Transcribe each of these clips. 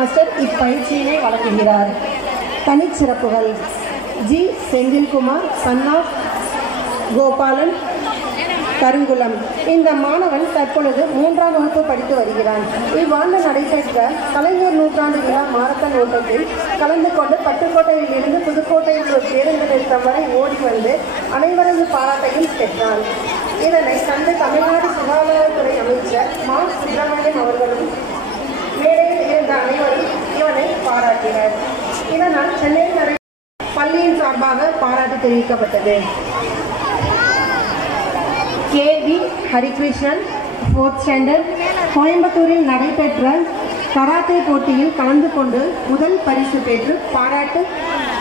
Master இப்பயிற்சியினை வழங்குகிறார். தனிச்சிறப்புகள்: G. Senthilkumar, son of Gopalan, Karungulam. இந்த மாணவன் தற்பொழுது 3ஆம் வகுப்பு படித்து வருகிறான். இவ்வாண்டு நடைபெற்ற கலைஞர் நூற்றாண்டு விழா மாரத்தான் ஓட்டத்தில் கலந்து கொண்டு பட்டுக்கோட்டையில் இருந்து புதுக்கோட்டையில் ஒரு பேருந்து நிறுத்தம் வரை ஓடி வந்து அனைவரது பாராட்டையும் பெற்றான். இதனை கண்டு தமிழ்நாடு சுகாதாரத்துறை அமைச்சர் மா. சுப்பிரமணியம் அவர்களும் மேடையில் இருந்த அனைவரும் இவனை பாராட்டினர். இதனால் சென்னையில் நடைபெற்ற பள்ளியின் சார்பாக பாராட்டு தெரிவிக்கப்பட்டது. கே.வி. ஹரிகிருஷ்ணன், 4th ஸ்டாண்டர்ட், கோயம்புத்தூரில் நடைபெற்ற கராத்தே போட்டியில் கலந்து கொண்டு முதல் பரிசு பெற்று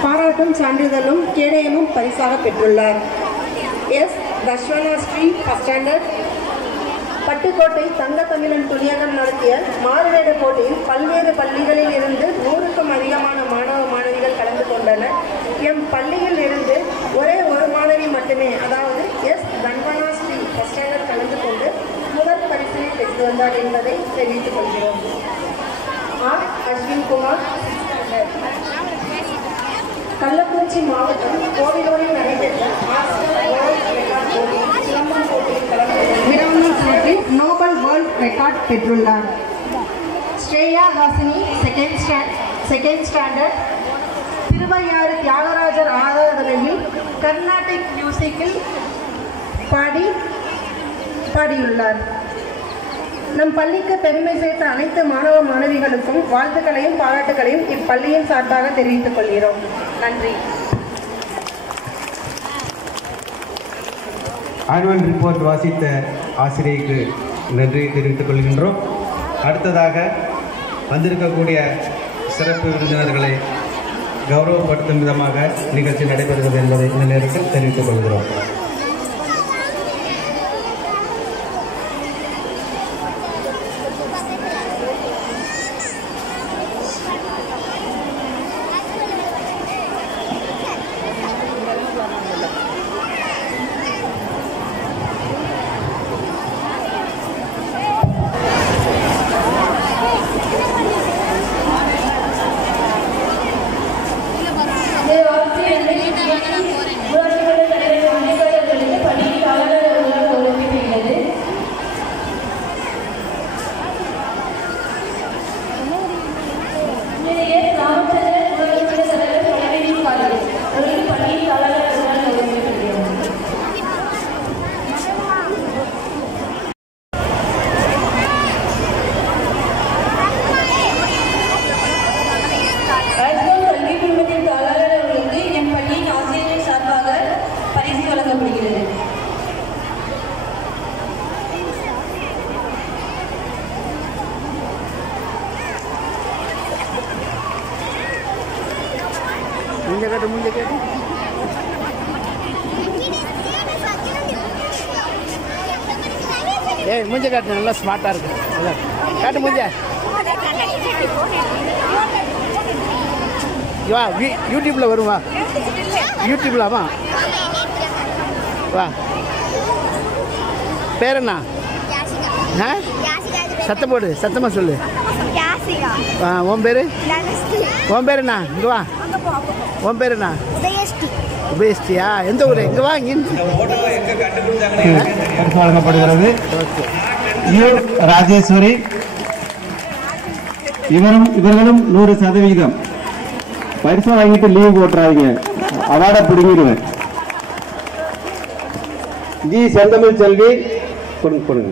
பாராட்டும் சான்றிதழும் கேடயமும் பரிசாக பெற்றுள்ளார். எஸ். தஸ்வனாஸ்ரீ, 1st ஸ்டாண்டர்ட், பட்டுக்கோட்டை தங்க தமிழன் துணியகம் நடத்திய மாறுவேட போட்டியில் பல்வேறு பள்ளிகளில் இருந்து 100க்கும் அதிகமான மாணவ மாணவிகள் கலந்து கொண்டனர். எம் பள்ளியில் இருந்து ஒரே ஒரு மாணவி மட்டுமே, அதாவது எஸ். தன்வனாஸ்ரீ, 1st ஸ்டாண்டர்ட், கலந்து கொண்டு முதல் பரிசினை பெற்று வந்தார் என்பதை தெரிவித்துக் கொள்கிறோம். R. Ashwin Kumar, 6th standard, Kallakurichi மாவட்டம் கோவிலூரில் நடைபெற்ற சிலம்பம் போட்டியில் கலந்து நோபல் வேர்ல்ட் ரெக்கார்ட் பெற்றுள்ளார். ஸ்ரேயா ஹாசினி, 2nd ஸ்டாண்டர்ட், திருவையாறு தியாகராஜர் ஆராதனையில் கர்நாடிக் மியூசிக்கில் பாடியுள்ளார். நம் பள்ளிக்கு பெருமை சேர்த்த அனைத்து மாணவ மாணவிகளுக்கும் வாழ்த்துக்களையும் பாராட்டுகளையும் இப்பள்ளியின் சார்பாக தெரிவித்துக் கொள்கிறோம். நன்றி. ஆனுவல் ரிப்போர்ட் வாசித்த ஆசிரியருக்கு நன்றி தெரிவித்துக் கொள்கின்றோம். அடுத்ததாக வந்திருக்கக்கூடிய சிறப்பு விருந்தினர்களை கௌரவப்படுத்தும் விதமாக நிகழ்ச்சி நடைபெறுகிறது என்பதை இந்த நேரத்தில் தெரிவித்துக் கொள்கிறோம். மூஞ்ச காட்டு நல்லா ஸ்மார்ட்டா இருக்கு. காட்டு மூஞ்ச. வா, யூடியூப்ல வருவா. யூடியூப்ல வா. வா. பேர் என்ன? சத்தம் போடு, சத்தமா சொல்லு. உன் பேரு? உன் பேர் என்ன? இங்க வா. உன் பேர் என்ன? உபயஸ்டியா? எந்த ஊரு? இங்க வா. வழங்கப்படுகிறது. ராஜேஸ்வரி, இவர்களும் 100% பரிசு வாங்கிட்டு லீவ் போட்டுறாங்க. அவார்டை பிடிங்கிடுவேன். ஜி. செந்தமிழ் செல்வி, கொடுங்க.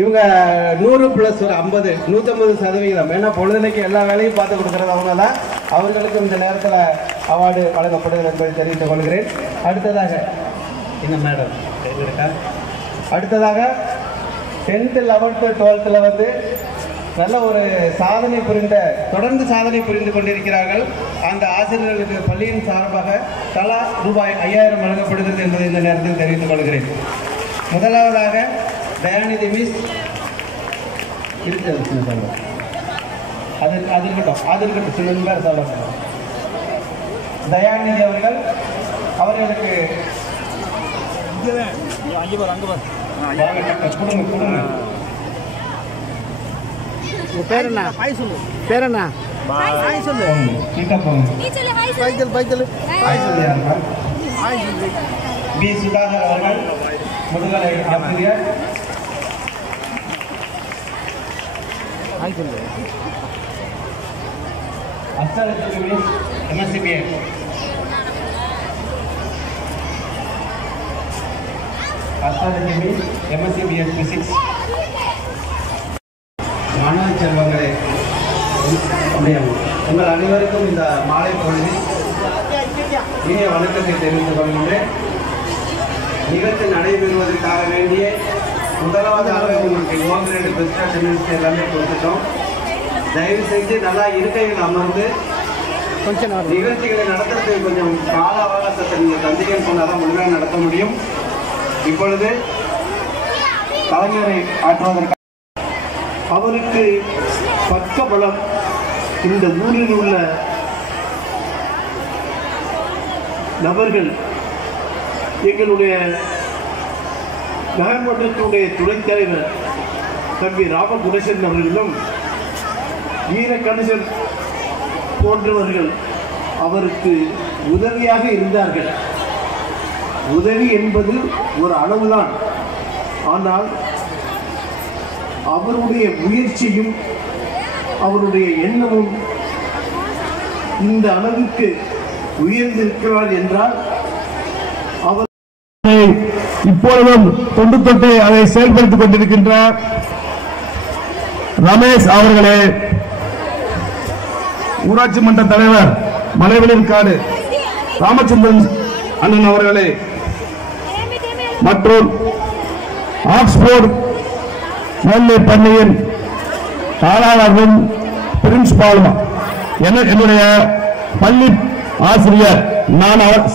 இவங்க 100 + ஒரு 50, 150%. ஏன்னா பொழுதுனைக்கு எல்லா வேலையும் பார்த்து கொடுக்கறது அவங்க தான். அவர்களுக்கு இந்த நேரத்தில் அவார்டு வழங்கப்படுகிறது என்பதை தெரிவித்துக் கொள்கிறேன். அடுத்ததாக என்ன மேடம் இருக்கா? அடுத்ததாக 10th, 11th, 12th வந்து நல்ல ஒரு தொடர்ந்து சாதனை புரிந்து கொண்டிருக்கிறார்கள். அந்த ஆசிரியர்களுக்கு பள்ளியின் சார்பாக தலா ரூபாய் 5000 வழங்கப்படுகிறது என்பதை இந்த நேரத்தில் தெரிவித்துக் கொள்கிறேன். முதலாவதாக தயாநிதி மிஸ் இருக்கிறது. அது இருக்கட்டும் சில பேர் சொல்லுங்க. தயாநிதி அவர்களுக்கு உங்க பேர் என்ன? பேர் என்ன? பி சுதாகர் அவர்கள் முதுகலை ஆசிரியர். MSc BS Physics. மாணவ செல்வங்களே, உங்கள் அனைவருக்கும் இந்த மாலை பொழுதில் இனிய வணக்கத்தை தெரிவித்துக் கொள்கின்றேன். நிகழ்ச்சி நடைபெறுவதற்காக வேண்டிய முதலாவதாக உங்களுக்கு ஓவர்ஹெட் பெஸ்ட் எல்லாமே கொடுத்துட்டோம். தயவு செஞ்சு நல்லா இருக்கையில் அமர்ந்து நிகழ்ச்சிகளை நடத்துறதுக்கு கொஞ்சம் கால அவகாசத்தை நீங்கள் தந்தீங்கன்னு சொன்னாதான் முழுமையாக நடத்த முடியும். இப்பொழுது கலைஞரை ஆற்றுவதற்கு அவருக்கு பக்க பலம் இந்த ஊரில் உள்ள நபர்கள், எங்களுடைய நகர்மன்றத்தினுடைய துணைத் தலைவர் தம்பி ராமகுணேசன் அவர்களும் வீர கணேசன் போன்றவர்கள் அவருக்கு உதவியாக இருந்தார்கள். உதவி என்பது ஒரு அளவுதான். ஆனால் அவருடைய முயற்சியும் அவருடைய எண்ணமும் இந்த அளவுக்கு உயர்ந்திருக்கிறார் என்றால் அவர் இப்பொழுதும் தொண்டு தொட்டு அதை செயல்படுத்திக் கொண்டிருக்கின்ற ரமேஷ் அவர்களே, ஊராட்சி மன்ற தலைவர் மலைவெளிக்காடு ராமச்சந்திரன் அண்ணன் அவர்களே, மற்றும் ஆக்ஸ்போர்ட் மேல்நிலை பள்ளியின் தாளாளரும் பிரின்சிபாலும் என்னுடைய பள்ளி ஆசிரியர் நான் அவர்